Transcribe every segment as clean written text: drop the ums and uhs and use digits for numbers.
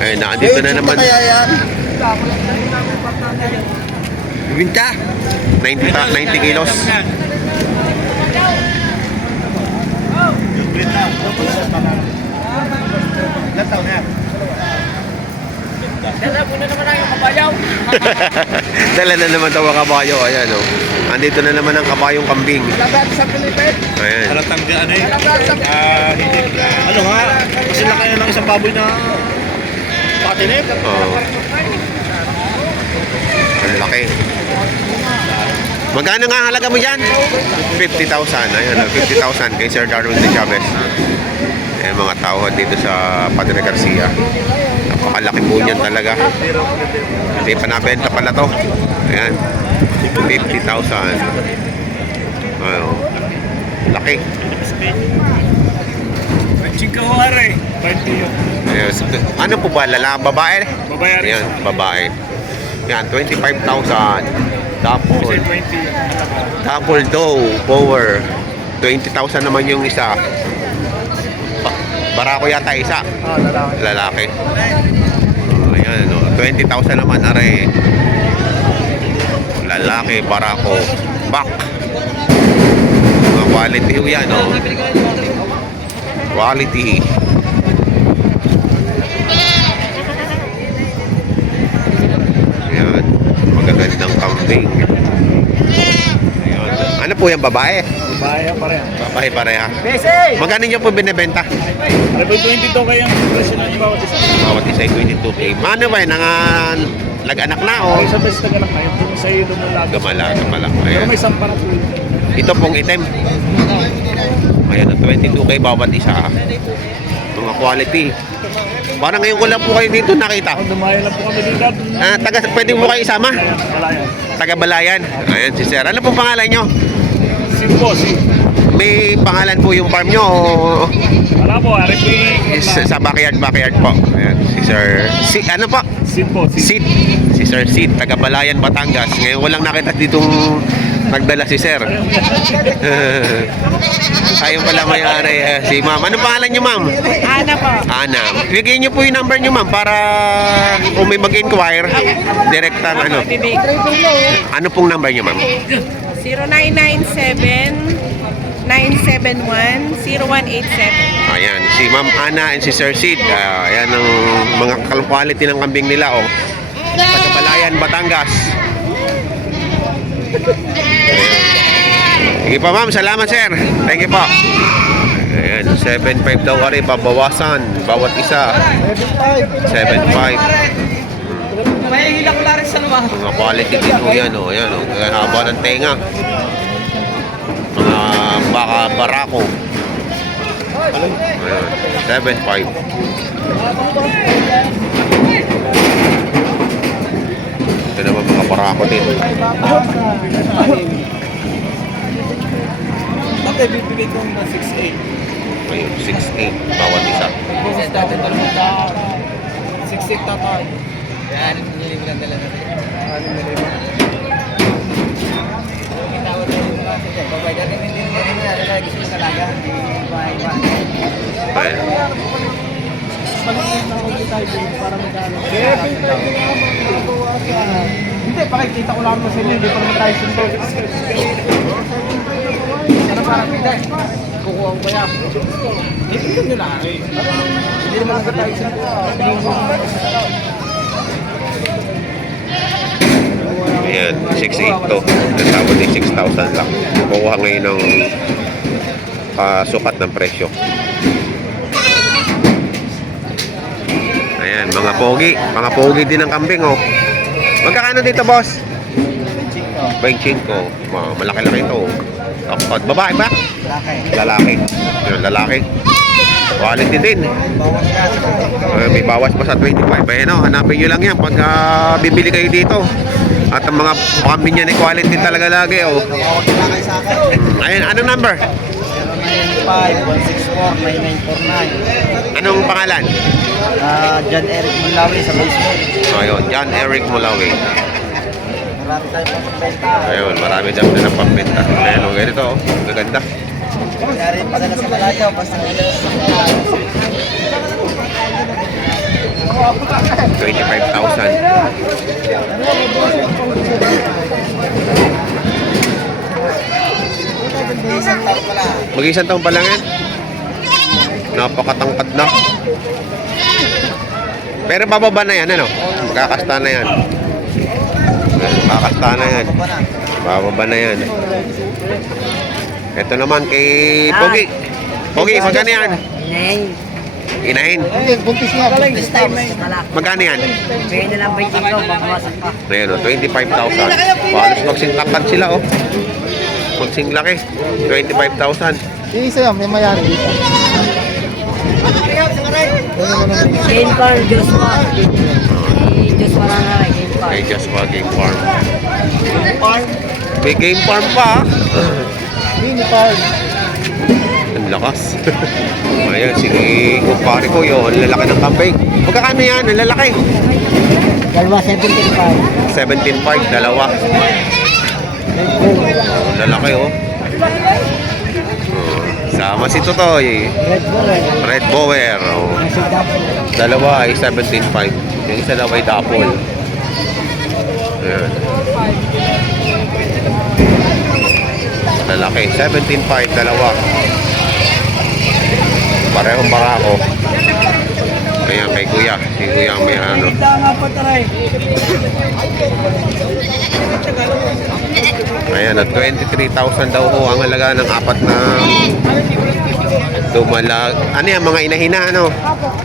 Ayun, nandito na naman. Kaya yan. Binta. 90 kilos. Dala mo na naman ang kabayaw. Dala na naman daw ang kabayo. Ayan, oh. Andito na naman ang kabayong kambing. Lagat sa Pilipin. Ayan. Halatang ano eh. Hindi. Ano nga? Kasi lang kayo ng isang baboy na patinip. Oh. Ang laki. Magkano nga ang halaga mo dyan? 50,000. Ayan, 50,000 kay Sir Darwin de Chavez. Ayan, mga tauhan dito sa Padre Garcia. Napakalaki po niyan talaga. Hindi pa nabenta pala to. Ayan. 50,000. Ayun. Laki. Chikaware. 20 yun. Ayan. Ano po ba? Babae? Babae rin. Ayan, babae. Yan, 25,000. Double. 20. Double dough, power. 20,000 naman yung isa. Barako yata isa. Lalaki. Lalaki. Ayan, no. 20,000 naman, are. Lalaki, barako. Back. Mga quality ho yan, no. Quality. Ayan. Magagandang kambing. Ayan. Ano po yung babae? Babae pa rin. Babae pareha. Bese! Magkano niyo po binibenta? Ano ba 22 kayang presyo na yung bawat isa? Bawat isa ay 22K. Ano ba yun? Nag-anak na o? Ay, sa best na ganak na yun. Yung sa iyo lumalago. Gamala. Pero Ayan. may isang para po. Ito pong item. Ayan, 22K bawat isa. Mga quality. Parang ngayon ko lang po kayo dito nakita. Dumayo lang po kami dito. Pwede mo kayo isama? Malayan. Taga Balayan. Ayan si Sir. Ano pong pangalan nyo? Simpo, May pangalan po yung farm nyo o Wala po, RP. sa backyard po? Ayan, si Sir. Ano po? Simpo, Sid. Si Sir Sid, taga Balayan, Batangas. Ngayon walang nakita ditong nagdala si Sir. Ayun pala may-ari si Ma'am. Anong pangalan niyo, Ma'am? Ana po. Ana. Bigyan niyo po yung number niyo, Ma'am, para kung may mag-inquire, direkta ano. Bibig. Ano pong number niyo, Ma'am? 0997-971-0187. Ayan, si Ma'am Ana and si Sir Sid. Ayan ang mga quality ng kambing nila, oh. Taga Balayan, Batangas. Sige pa, Ma'am. Salamat, Sir. Thank you po. Ayan, 7.5 daw ari, babawasan. Bawat isa. 7.5. May hila ko lang rin sa luwa. Mga quality din po yan, oh. Ayan, oh. Kaya haba ng tenga. Mga baka barako. Ayan, 7.5. Ito naman mga barako din. Bakit bibigay ko ng 6'8"? Ayun, 6.8 bawat isa. Business natin talagang daan. 6'8" tatay. Yan, nilibre ang dala natin. Kinawad na yung mga sige. Babay, dati hindi rin nila. Gusto mo talaga. Ayan. Pag-iingat na ako tayo para magkano. Hindi, pakikita ko lang mo sa inyo. Hindi pa naman tayo sundo. Ano para pida? Kukuha ko kaya. Hindi nyo lang. Hindi naman natin tayo sundo. Ayan, 6.8 to. Nasabot din 6,000 lang. Kukuha ngayon ng sukat ng presyo. Ayan, mga pogi. Mga pogi din ng kambing, oh. Magkakano dito, boss? 25. Wow, malaki-laki ito, oh. At babae ba? Lalaki. Ayan, lalaki. Quality din. May bawas pa sa 25. Ayan, oh, hanapin nyo lang yan pag bibili kayo dito. At ang mga kambing niya ni quality talaga lagi, oh. Ayan, anong number? 0951649949. Anong pangalan? John Eric Mulawi sa Facebook. Ayun, John Eric Mulawi. Marami tayong pambenta. Ayun, marami daw na ng pambenta. Ayan, oh, ganito, oh. Gaganda. Kaya rin padala sa Malayo. Basta nila sa Mag-isang taon pa lang yan. Napakatangkad na. Pero bababa na yan, ano? Magkakasta na yan. Magkakasta na yan. Bababa na yan. Ito naman kay Pogi. Pogi, magkano yan? Inahin. Buntis nga. This time may malaki. Magkano yan? May na lang ba yung tingko, magbawasan pa. Ayan o, 25,000. Palos magsing takad sila o. Magsing laki. 25,000. Yung isa yan, may mayari. Game Farm, Joshua. Joshua lang na rin, Game Farm. May Joshua Game Farm. May Game Farm pa. Mini farm. Ang lakas. Ayan, sige, kumpare ko yun. Ang lalaki ng kambing. Magkakano yan? Ang lalaki. Dalawa, 17.5. 17.5, dalawa. Ang lalaki oh. Sama si Totoy. Red Bull, Red Bower. Oh. Dalawa ay 17.5. Yung isa daw ay double. Ayan. Lalaki, 17.5, dalawa. Parehong barako. Ayan, kay Kuya. Si Kuya ang may ano. Ayan, at 23,000 daw ho ang halaga ng apat na dumalag. Ano yan, mga inahin na ano?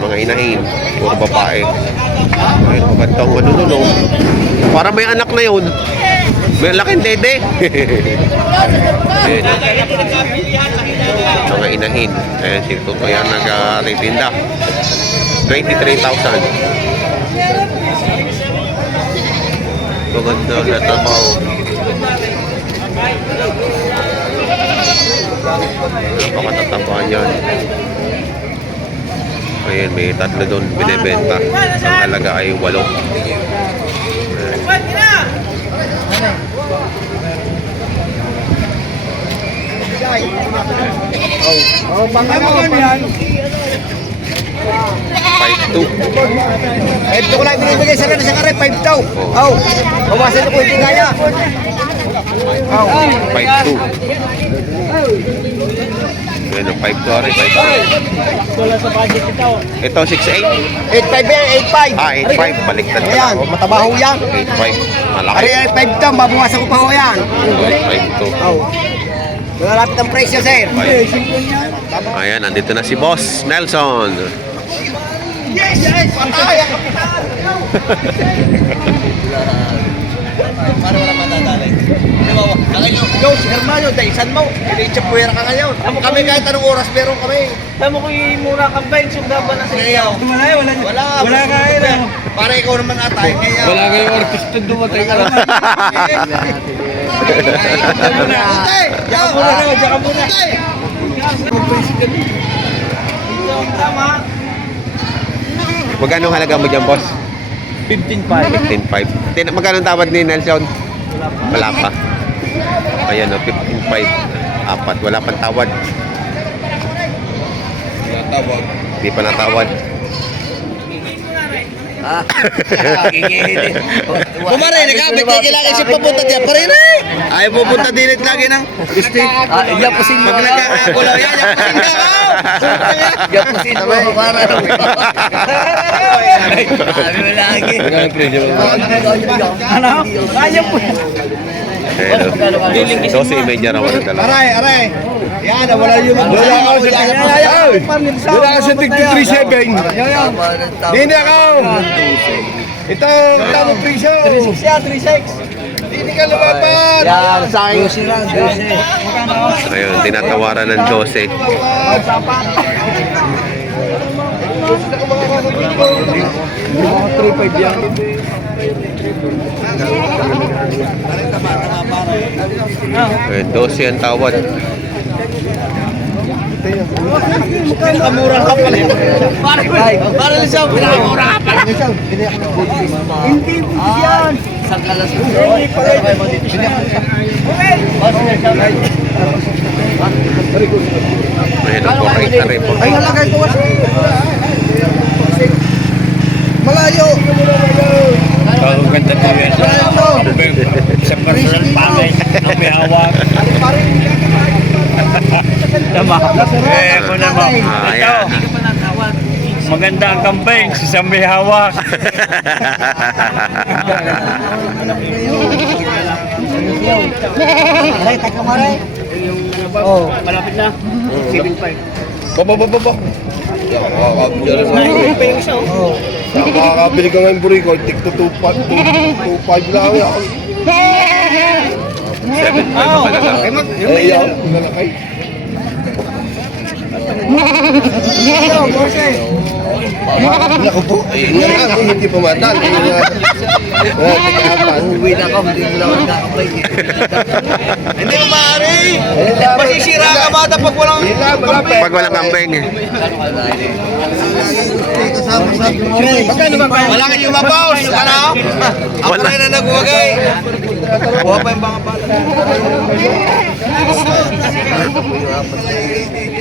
Mga inahin. Puro babae. Ayan, magandang ano nun, oh. Para may anak na yun. May laking dede. Ayan. Mga inahin. Ayan, si Tuto yan nag-retinda. 23,000. Maganda na trabaho. Napakatatapahan yan. Ayan, may tatlo doon binibenta. Ang halaga ay 8. Oh, pangalaman yan. 5'2". 5 ko lang binibigay sa kanila sa kare, 5 daw. Oh, bawasan ko hindi kaya. Oh, 5'2". Ayan, 5'2", ari, 5'2". Wala sa budget ito. Ito, 6'8". 8.5 yan, 8.5. Ah, 8'5". Baliktad ka Ayan, na. matabaho yan. 8'5". Malaki. Ari, 5 daw, babawasan ko pa ho yan. 5'2". Oh. Lalapit ang presyo, sir. Ayan, nandito na si Boss Nelson. Yes, yes, patay. Para wala matadalay. Yo, si Hermano, daisan mo. Hindi puwera ka ngayon. Kami kahit anong oras meron kami. Alam mo kung yung mura kang bench, yung dapat na sa iyo. Wala kaya. Para ikaw naman atay. Kaya. Wala kayong orkestra dumatay ka lang. Diyan ka muna. Magkano halaga mo dyan, Boss? 15.5. 15.5. Magkano tawad ni Nelson? Wala pa. Ayan o, 15.5. Apat. Wala pang tawad. Hindi pa natawad. Bumaray na ka, may kailangan siya papunta diyan. Pare na eh. Ay, pupunta dilit lagi ng district. Iya po sin mo. Pag nagkakagulaw yan, yapusin ka ka. Iya po sin mo. Para. Sabi mo lagi. Ano? Kaya po. Ayan o. 12.30 raw ang dalawa. Aray. Yan, wala yung mag-usaw. Wala ka sa tig 237. Hindi ako. Ito, tamo presyo. 3.6. Hindi ka lumapan. Yan, sa akin. Ayun, tinatawaran ng 12. Mga 3.5 yan. Ayun, 12 ang tawad. Pinakamura ka pala. Para lang siya, pinakamura ka pala. Hindi po yan. Isang kalas po. Ayun, ang 40 rin po. Ay, halagay ko kasi. Malayo. Ang ganda po yan. Isang personal bagay na may hawak. Tama. Ako naman. Ito. Maganda ang kambing sa may hawak. Aray, taga maray. Oh. Malapit na. 7.5. Baba. Makakabili ka ngayon buri ko, tik to 2.5 lang yan. 7.5 ang malalaki. Yan, malakay. Naku po, hindi pa matal. Uwi na ako, hindi mo lang nakakabay. Hindi mo maaari. Masisira ka bata pag walang Pag walang kambing. wala kang yung mabaws. Ano? Ako Wala. na nagwagay. Buha pa yung mga bata.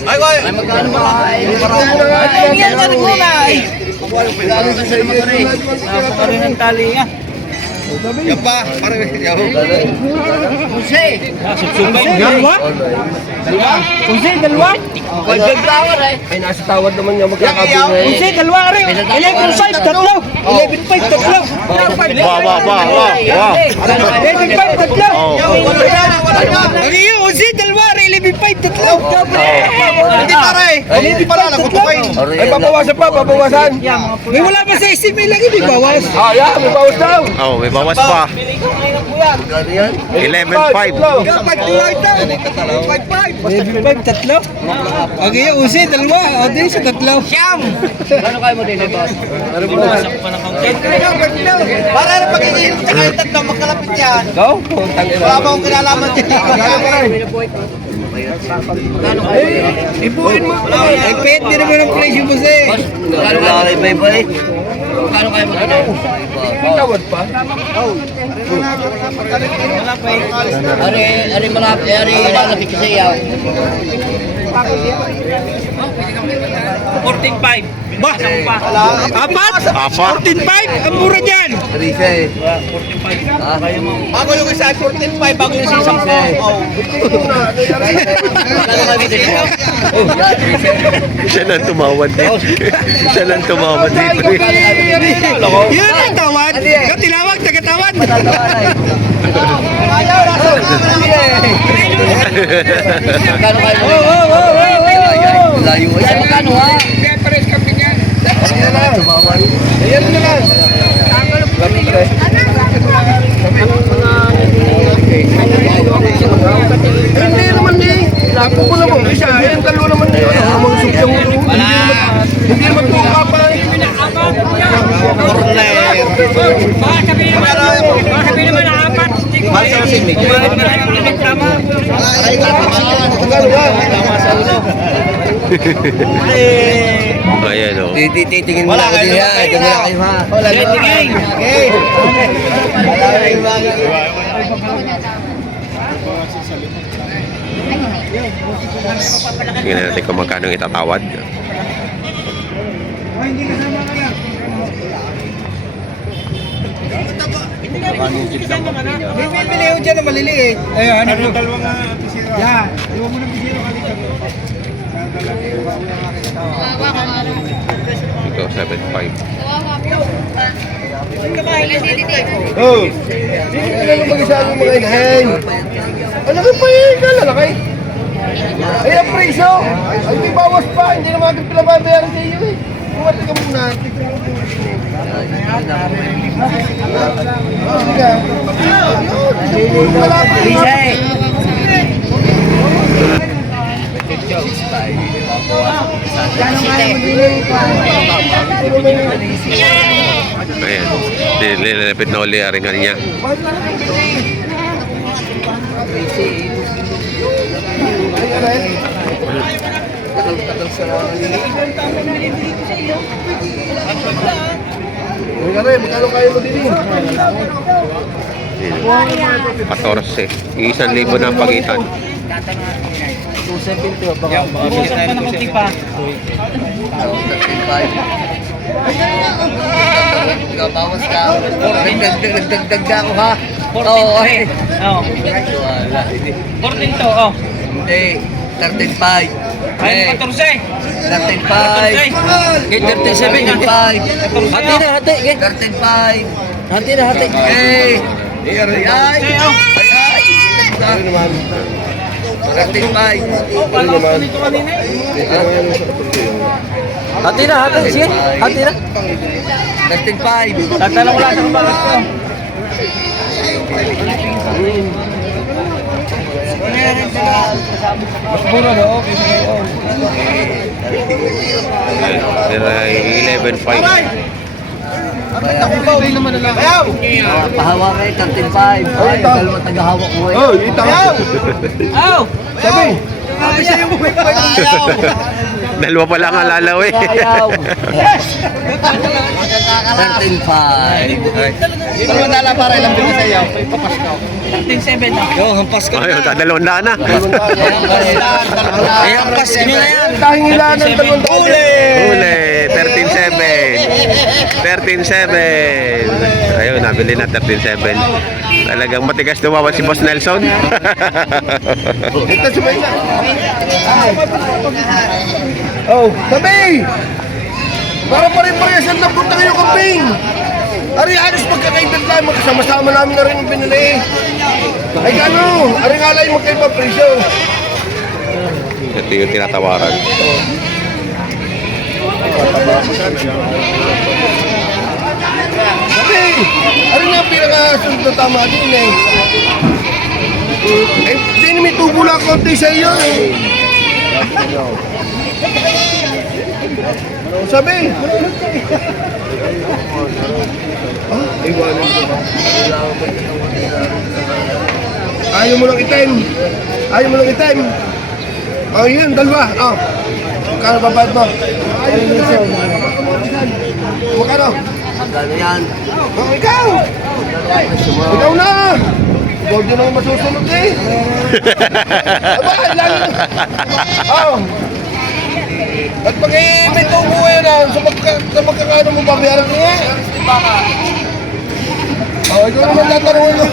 Ay, ay. Ay, magkano ba? Ay, yan ka muna. Napakarin ng tali niya. Yan pa. Parang yan. Dalawa? Jose, dalawa? Ay, nasa tawad naman niya magkakabili. Jose, dalawa rin. 11.5, tatlo. 11.5, tatlo. Wow. 11.5, tatlo. Oh. Ano yun, Jose, dalawa rin. 11.5, tatlo. Hindi pare. Hindi pala. Nakutukay. Ay, babawasan pa, babawasan. May wala pa sa estimate lagi, di bawas. Ah, yan, may bawas daw. Oh, may bawas pa. 11.5. 11.5, tatlo. Okay, Jose, dalawa. O, di sa tatlo. Siyam! Para na pag-iinit tsaka yung tatlo magkalapit yan. Go, putang ina. Wala pa akong kinalaman dito. Ipuin mo. Ay, pwede naman ang presyo, Jose. Tawad pa. Ari malapit, ari lalapit kasi yaw. 14.5. Bah! Apat? Apat. 14.5? Ang mura dyan. Bago yung isa 14.5, bago yung isa 10. Oh. Siya nang tumawad din. Siya nang tumawad dito. Yun ang tawad. Katilawag, tagatawad. Layo ay magkano ha? Ayan na lang. Hindi naman di. Ako ko naman. Isa, ayun kalo naman di. Mga sukyang ulo. Hindi naman po kapay. Sabi naman na apat. Ayan o. Titingin mo lang din ha. Ito na kayo ha. Tingnan natin kung magkano ang itatawad. Bibili ko dyan na maliliit. Ayun, ano? Dalawang pisiro. Yeah. Iwan mo ng pisiro kalito. Ito, 7.5. Oh. Hindi na lang mag-isa ang mga inahin. Ano ka pa yun? Lalaki. Ay, ang preso. Ay, may bawas pa. Hindi naman aking pinababayaran sa iyo eh. Kumati ka muna. Ayan. Nilalapit na uli ang ringan niya. Magkano kayo mo din eh? 14. 1,000 na ang pagitan. 270 baka. Usap pa ng kunti pa. Bawas ka. Nagdagdag ka ako ha. Oo, okay. Oh. Wala. 14 to, oh. Hindi. 13.5. Ay, 14. 13.5. 13.7. 13.5. Hati na, hati. 13.5. Hati na, hati. Ay. Ay. Ay. Ay. Ano naman? 13.5. Oh, pala ko nito kanina eh. Hati na, hati. Sige, hati na. 13.5. Tatanong ko lang sa kabalas ko. Mas mura na, okay. Ayan, 11.5. Pahawa kayo, 13.5. Ay, dalawa tagahawak mo eh. Oh, ito. Aw! Sabi. Dalawa pa lang alalaw eh. Ayaw. 13.5. Dalawa dala para ilang bilis sa'yo. 13.7 na. Yo, hampas ka. Ayun, dalawang daan na. Ay, hampas nyo na yan. Kahing ilan ng dalawang Huli, 13.7. 13.7. Ayun, nabili na 13.7. Talagang matigas dumawa si Boss Nelson. Ito sabay na. Oh, sabi! Para pare-paresan na punta kayo camping. Ari, anos magkakaibat lang. Magkasama-sama namin na rin ang pinili. Ay, ano? Ari nga lang yung magkaiba presyo. Ito yung tinatawaran. Sabi! Ari nga ang pinakasunod na tama din eh. Eh, di na may tubo lang konti sa iyo eh. Sabi! Iwanan ko ba? Ayaw mo lang itim. Ayaw mo lang itim. Oh, yun, dalawa. Oh. Magkano babad mo? Magkano? Gano'n yan. Oh, ikaw! Ikaw na! Huwag din naman masusunod eh. Aba, lalo na. Oh. At pag may tubo na, sa magkakano mo babayaran niya? Oh, ikaw naman tatanungin mo.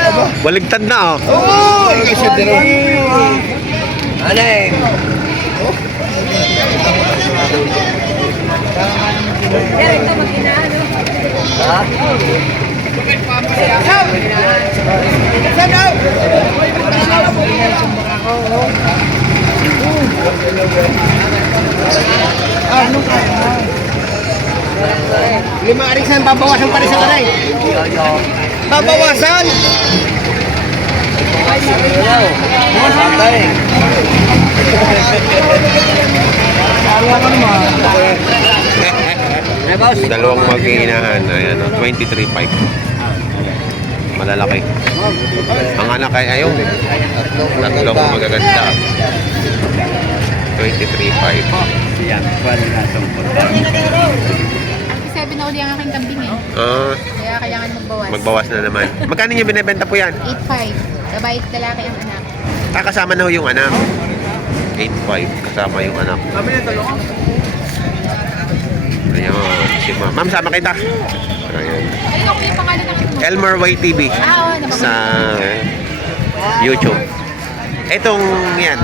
Aba? Baligtad na oh. Oo, ikaw siya din. Alay. Ha? Lima arisan, babawasan pa rin sa kanay. Babawasan? Ayaw. Matay. Dalawang mag-iinahan. Ayan, oh, 23.5. Malalaki. Ang anak ay ayaw. Tatlong magaganda. 23.5. Yan, wala na itong punta. 7 na uli ang aking kambing eh. Ah, Kaya kailangan magbawas. magbawas na naman. Magkano niyo binibenta po yan? 8.5. Babae at lalaki ang anak. Ah, kasama na ho yung anak. 8.5. Kasama yung anak. Ayan, si ma'am. Ma'am, sama kita. Ayan. Ayun ako yung pangalan ng anak mo. Elmer White TV. Oo, nababanggit. Sa YouTube. Etong yan.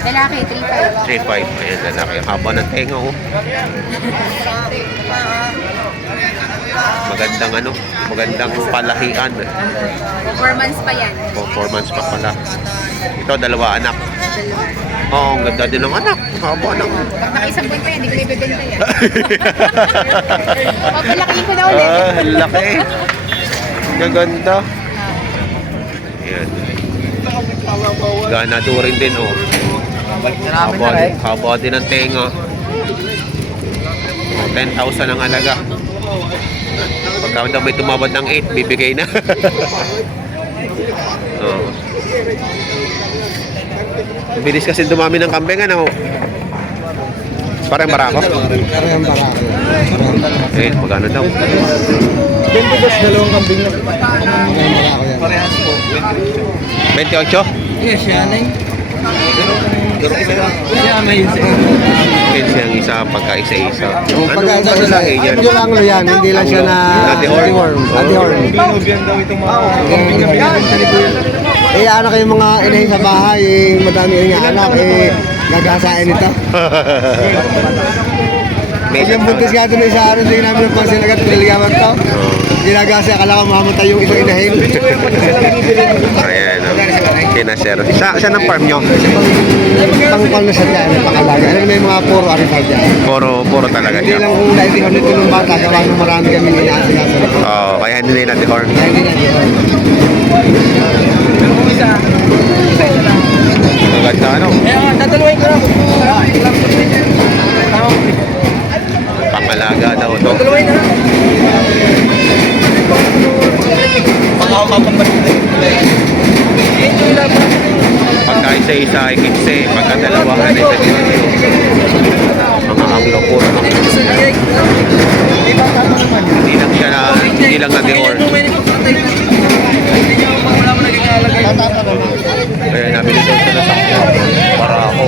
Lalaki, 3.5. 3.5. Ayan, lalaki. Ang haba ng tenga, oh. Magandang ano, magandang palahian. 4 months pa yan. 4 months pa pala. Ito, dalawa anak. Oo, ang ganda din ng anak. Haba ng... Pag naka-isang buwan pa yan, hindi ko na ibebenta yan. Papalakihin ko na ulit. Ah, laki. Gaganda. Ayan. Ganado rin din, oh. Haba din ang tenga. Oh, 10,000 ang alaga. Pagka daw may tumawad ng 8, bibigay na. Oh. Bilis kasi dumami ng kambing, ano? Parang barako. Karayang baka. Eh, magkano daw? 22 dalawang kambing na. Karayang baka ko yan. Parehas po. 28? Yes, yan eh. Kids yung isa, pagka isa-isa. Ano Pagka ang paglalaki yan? Medyo anglo yan, hindi lang siya na Anti-horn. anti-horn. Binubiyan daw itong mga Eh, ano kayo mga inahin sa bahay, eh, madami yung anak, eh, gagasain ito. May Yung buntis nga doon sa araw, hindi namin napansin agad, pinaligawan to. Ginagasa, akala ko mamatay yung isang inahin. Ayan, kinasero. Saan ang farm nyo? Pangpal na siya dyan, pakalaga. Ano may mga puro arifal dyan. Puro talaga Hindi siya. lang kung naitihon nito ng bata, gawa ng marami kami inaasikaso. Oo, kaya hindi nila horn. Kaya hindi natin. Maganda ano? Pangalaga daw to. Pagka isa-isa ay kitse, pagka dalawa ay isa-isa. Mga anglo puro. Hindi lang nag-horn. Kaya nabili daw sila sa sakyan. Para ako.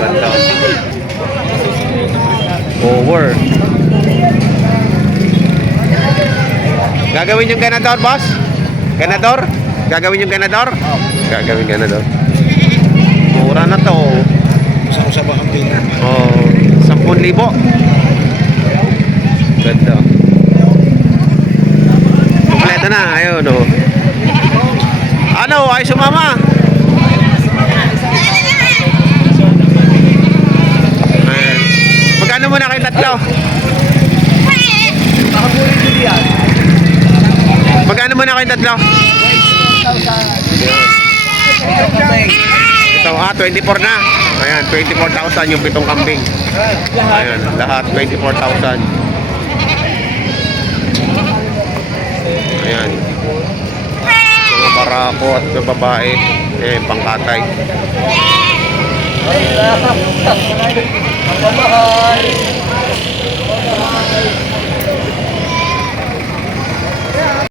Ganda. Over. Gagawin yung ganador, boss? Ganador? Gagawin yung ganador? Gagawin ganador. Mura na to. sa bahang din. Oh, 10,000. Ganda. Kompleto na. Ayun, oh. Ano? Ay sumama. Ayan. Magkano muna kayo tatlo? Magkano muna kayo tatlo? Ito, 24 na. Ayan, 24,000 yung 7 kambing. Ayan, lahat 24,000. Ayan. Mga barako at mga babae. Eh, pangkatay. Ang pamahal.